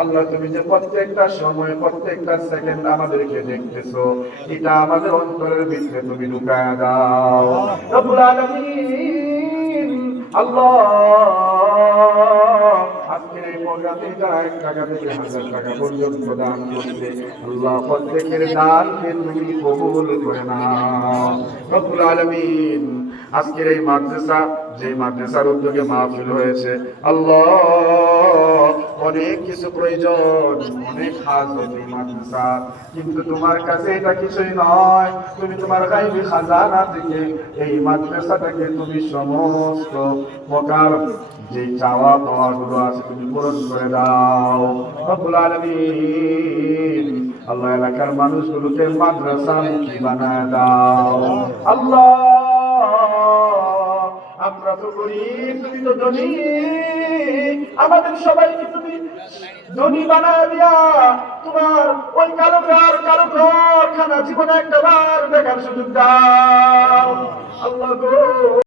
আল্লাহ তুমি যে প্রত্যেকটা সময় প্রত্যেকটা সেকেন্ড আমাদেরকে দেখতেছো, এটা আমাদের অন্তরের ভিতরে তুমি ঢুকায়া দাও রব্বুল আলামিন। আল্লাহ আজকের এই প্রোগ্রামে যারা 1 টাকা থেকে 1000 টাকা পর্যন্ত দান করছে, আল্লাহ প্রত্যেকের দানকে তুমি কবুল করে নাও রব্বুল আলামিন। আজকের এই মাদ্রাসা, যে মাদ্রাসার উদ্যোগে মাহফিল হয়েছে, আল্লাহ অনেক কিছু প্রয়োজন, অনেক হাজত এই মাদ্রাসা, কিন্তু তোমার কাছে এটা কিছুই নয়। তুমি তোমার গায়বী খাজানা থেকে এই মাদ্রাসাটাকে তুমি সমস্ত প্রকার যে চাওয়া পাওয়া গুলো আছে তুমি পূরণ করে দাও রব্বুল আলামিন। আল্লাহ এলাকার মানুষগুলোকে মাদ্রাসামুখী বানায় দাও আল্লাহ। আমরা তো গরিব, তুমি তো ধনী, আমাদের সবাইকে তুমি ধনী বানায় দিয়া তোমার ওই কালো ঘর খানা জীবনে একটা বার দেখার সুযোগ দাও আল্লাহ গো।